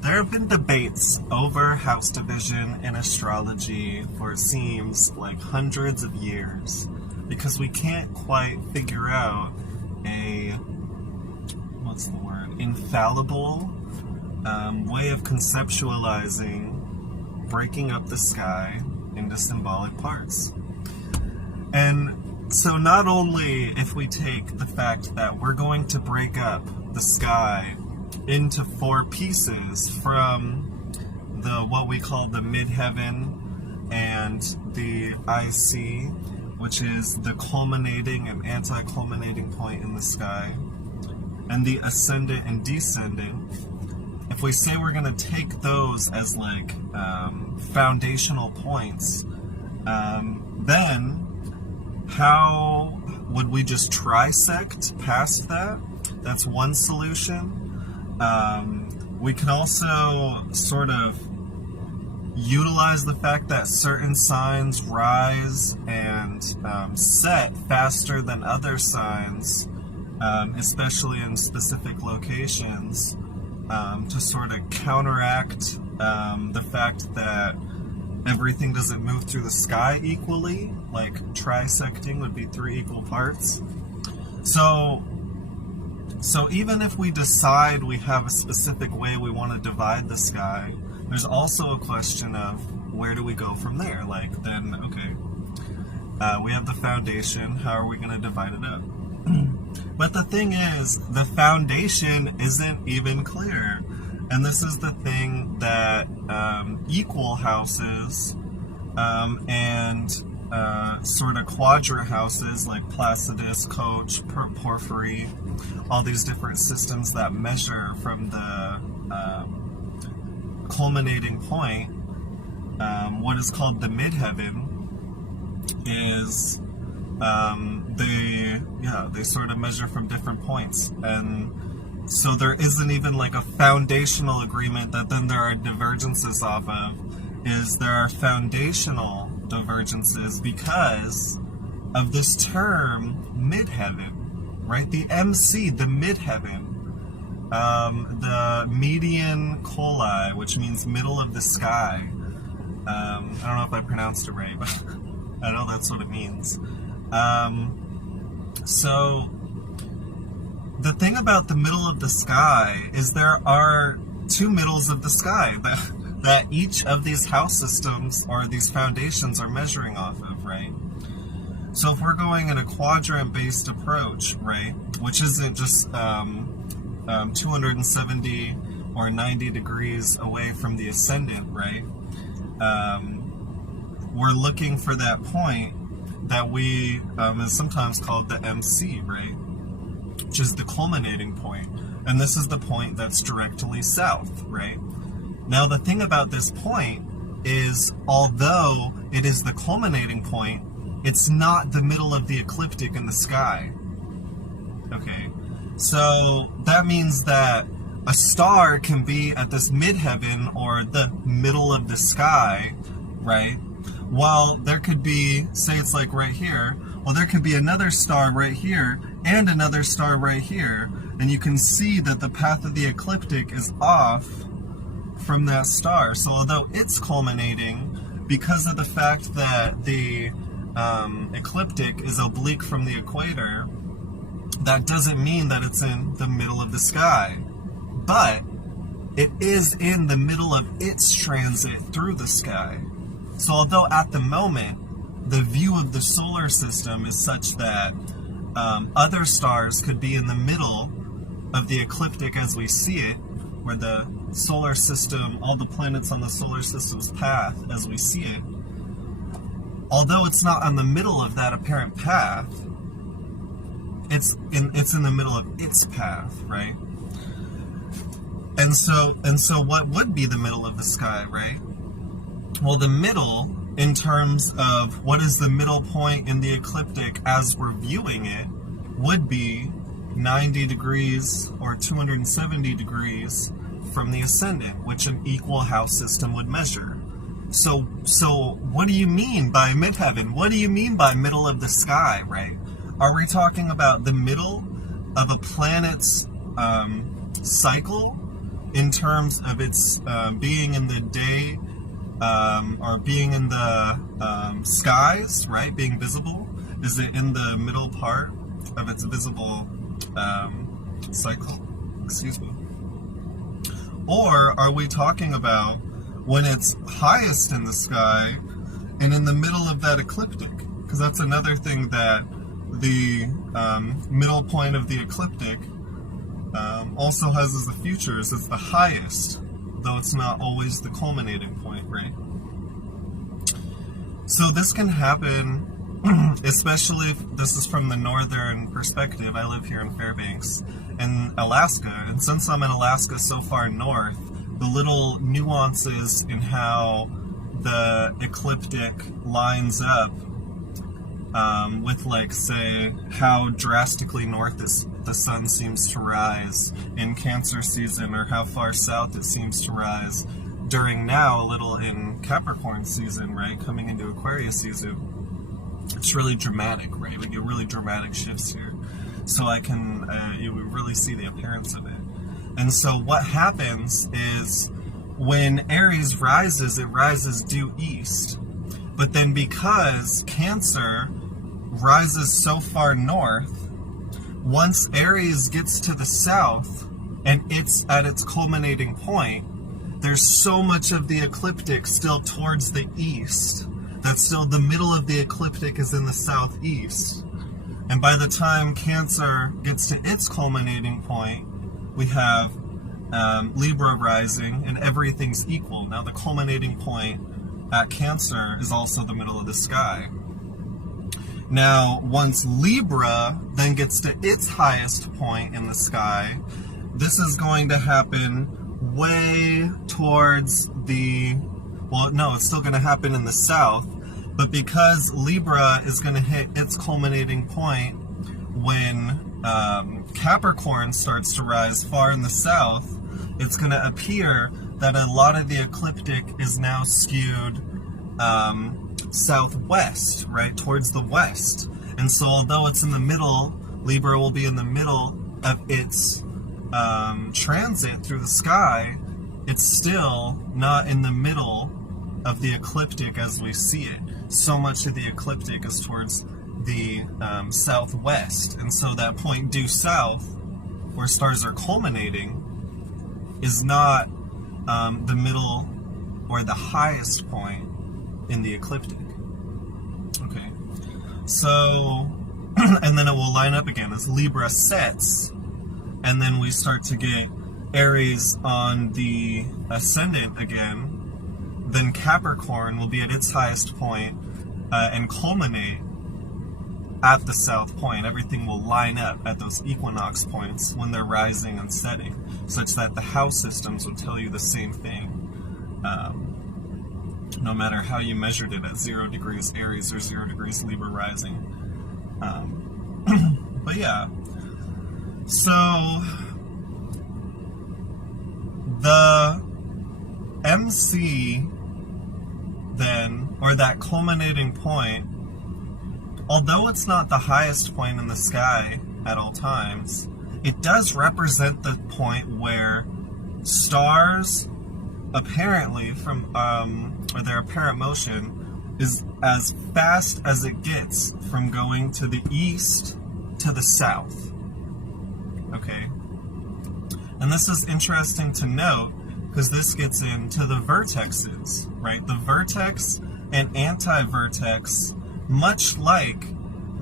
There have been debates over house division in astrology for it seems like hundreds of years because we can't quite figure out a, infallible way of conceptualizing breaking up the sky into symbolic parts. And so not only if we take the fact that we're going to break up the sky into 4 pieces from what we call the MidHeaven and the IC, which is the culminating and anti-culminating point in the sky, and the ascendant and descending. If we say we're going to take those as like foundational points, then how would we just trisect past that? That's one solution. We can also sort of utilize the fact that certain signs rise and set faster than other signs, especially in specific locations, to sort of counteract the fact that everything doesn't move through the sky equally. Like trisecting would be 3 equal parts. So even if we decide we have a specific way we want to divide the sky, there's also a question of where do we go from there? Like then, okay, we have the foundation, how are we going to divide it up? But the thing is, the foundation isn't even clear. And this is the thing that equal houses and sort of quadra houses like Placidus, Koch, Porphyry, all these different systems that measure from the culminating point, what is called the midheaven, is they sort of measure from different points. And so there isn't even like a foundational agreement that then there are divergences off of. There are foundational divergences because of this term midheaven, right? The MC, the midheaven, the MediumCoeli, which means middle of the sky. I don't know if I pronounced it right, but I know that's what it means. So the thing about the middle of the sky is there are 2 middles of the sky that each of these house systems or these foundations are measuring off of, right? So if we're going in a quadrant-based approach, right, which isn't just 270 or 90 degrees away from the ascendant, right, we're looking for that point that we is sometimes called the MC, right, which is the culminating point. And this is the point that's directly south, right? Now, the thing about this point is, although it is the culminating point, it's not the middle of the ecliptic in the sky. Okay, so that means that a star can be at this midheaven or the middle of the sky, right? While there could be, say it's like right here, well, there could be another star right here and another star right here, and you can see that the path of the ecliptic is off from that star. So although it's culminating, because of the fact that the ecliptic is oblique from the equator, that doesn't mean that it's in the middle of the sky, but it is in the middle of its transit through the sky. So although at the moment the view of the solar system is such that other stars could be in the middle of the ecliptic as we see it, where the solar system, all the planets on the solar system's path as we see it, although it's not on the middle of that apparent path, it's in the middle of its path, right? And so what would be the middle of the sky, right? Well, the middle, in terms of what is the middle point in the ecliptic as we're viewing it, would be 90 degrees or 270 degrees from the ascendant, which an equal house system would measure. So what do you mean by midheaven? What do you mean by middle of the sky, right? Are we talking about the middle of a planet's cycle? in terms of its being in the day or being in the skies, right? Being visible? Is it in the middle part of its visible cycle? Excuse me. Or are we talking about when it's highest in the sky and in the middle of that ecliptic? Because that's another thing that the middle point of the ecliptic also has as the futures. It's the highest, though it's not always the culminating point, right? So this can happen, especially if this is from the northern perspective. I live here in Fairbanks, in Alaska, and since I'm in Alaska so far north, the little nuances in how the ecliptic lines up with, like, say, how drastically north the sun seems to rise in Cancer season, or how far south it seems to rise during now, a little in Capricorn season, right, coming into Aquarius season. It's really dramatic, right? We get really dramatic shifts here. So you would really see the appearance of it. And so what happens is when Aries rises, it rises due east. But then because Cancer rises so far north, once Aries gets to the south and it's at its culminating point, there's so much of the ecliptic still towards the east. That's still the middle of the ecliptic is in the southeast. And by the time Cancer gets to its culminating point, we have Libra rising and everything's equal. Now the culminating point at Cancer is also the middle of the sky. Now, once Libra then gets to its highest point in the sky, this is going to happen way towards the, well, no, it's still going to happen in the south, but because Libra is going to hit its culminating point when Capricorn starts to rise far in the south, it's going to appear that a lot of the ecliptic is now skewed southwest, right, towards the west. And so although it's in the middle, Libra will be in the middle of its transit through the sky, it's still not in the middle of the ecliptic as we see it. So much of the ecliptic is towards the southwest, and so that point due south, where stars are culminating, is not the middle or the highest point in the ecliptic. Okay, so and then it will line up again as Libra sets, and then we start to get Aries on the ascendant again. Then Capricorn will be at its highest point and culminate at the south point. Everything will line up at those equinox points when they're rising and setting, such that the house systems would tell you the same thing, no matter how you measured it at 0 degrees Aries or 0 degrees Libra rising. But yeah, so the MC then, or that culminating point, although it's not the highest point in the sky at all times, it does represent the point where stars apparently from or their apparent motion is as fast as it gets from going to the east to the south. Okay, and this is interesting to note because this gets into the vertexes, right? The vertex and anti-vertex, much like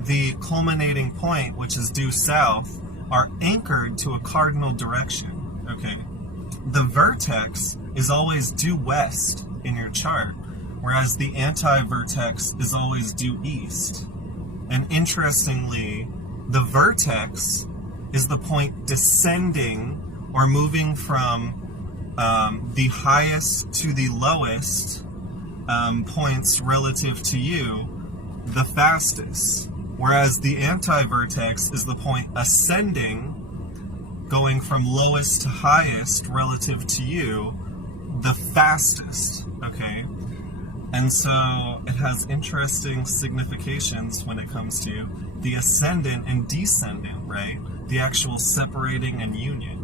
the culminating point, which is due south, are anchored to a cardinal direction. Okay, the vertex is always due west in your chart, whereas the anti-vertex is always due east. And interestingly, the vertex is the point descending or moving from the highest to the lowest points relative to you the fastest, whereas the anti-vertex is the point ascending, going from lowest to highest relative to you the fastest. Okay, and so it has interesting significations when it comes to the ascendant and descendant, right? The actual separating and union.